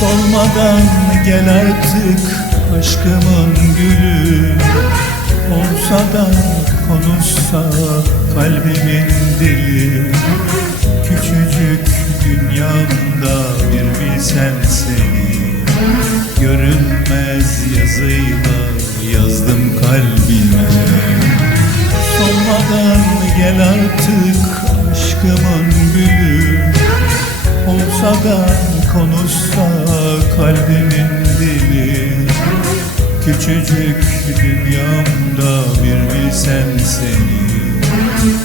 Solmadan gel artık aşkımın gülü. Olsa da konuşsa kalbimin dili. Küçücük dünyamda bir bilsen seni. Görünmez yazıyla yazdım kalbime. Solmadan gel artık aşkımın gülü. Olsa da konuşsa kalbimin dili Küçücük dünyamda bir bilsen seni.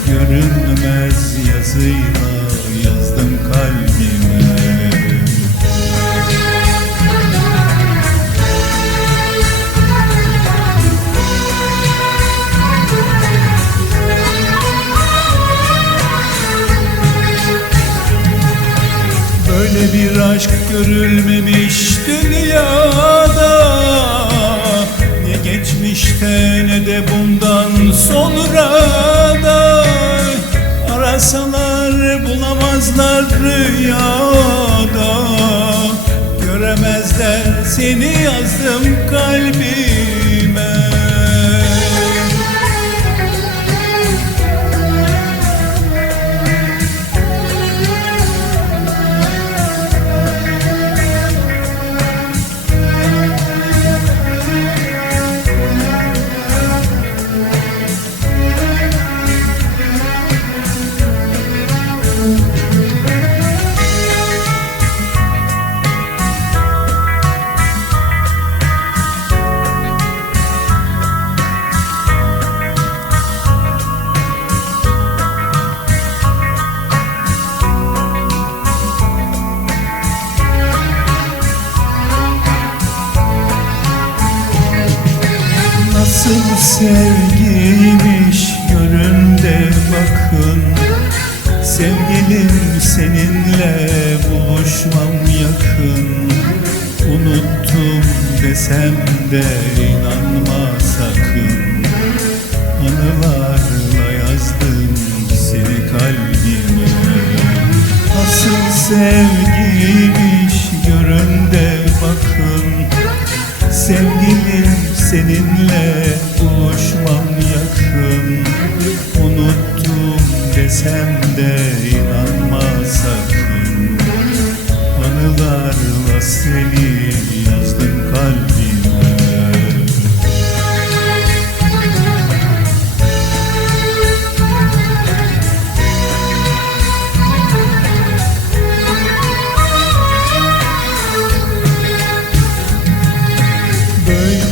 Görünmez yazıyla yazdım kalbime aşk görülmemiş dünyada. Ne geçmişte ne de bundan sonra da Arasalar bulamazlar rüyada. Göremezler seni yazdım kalbime Nasıl sevgiymiş görün de bakın. Sevgilim seninle buluşmam yakın. Unuttum desem de inanma sakın. Anılarla yazdım seni kalbime. Nasıl sevgiymiş Sevgilim seninle buluşmam yakın. Unuttum desem de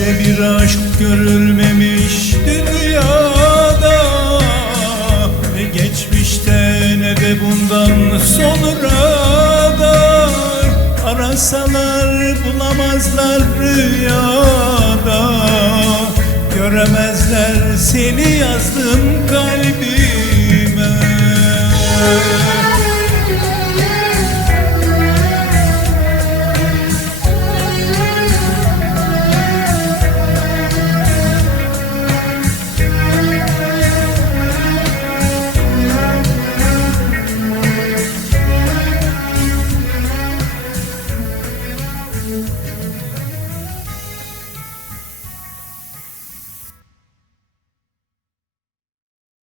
Böyle bir aşk görülmemiş dünyada. Ne geçmişte ne de bundan sonra da Arasalar bulamazlar rüyada. Göremezler seni yazdım kalbime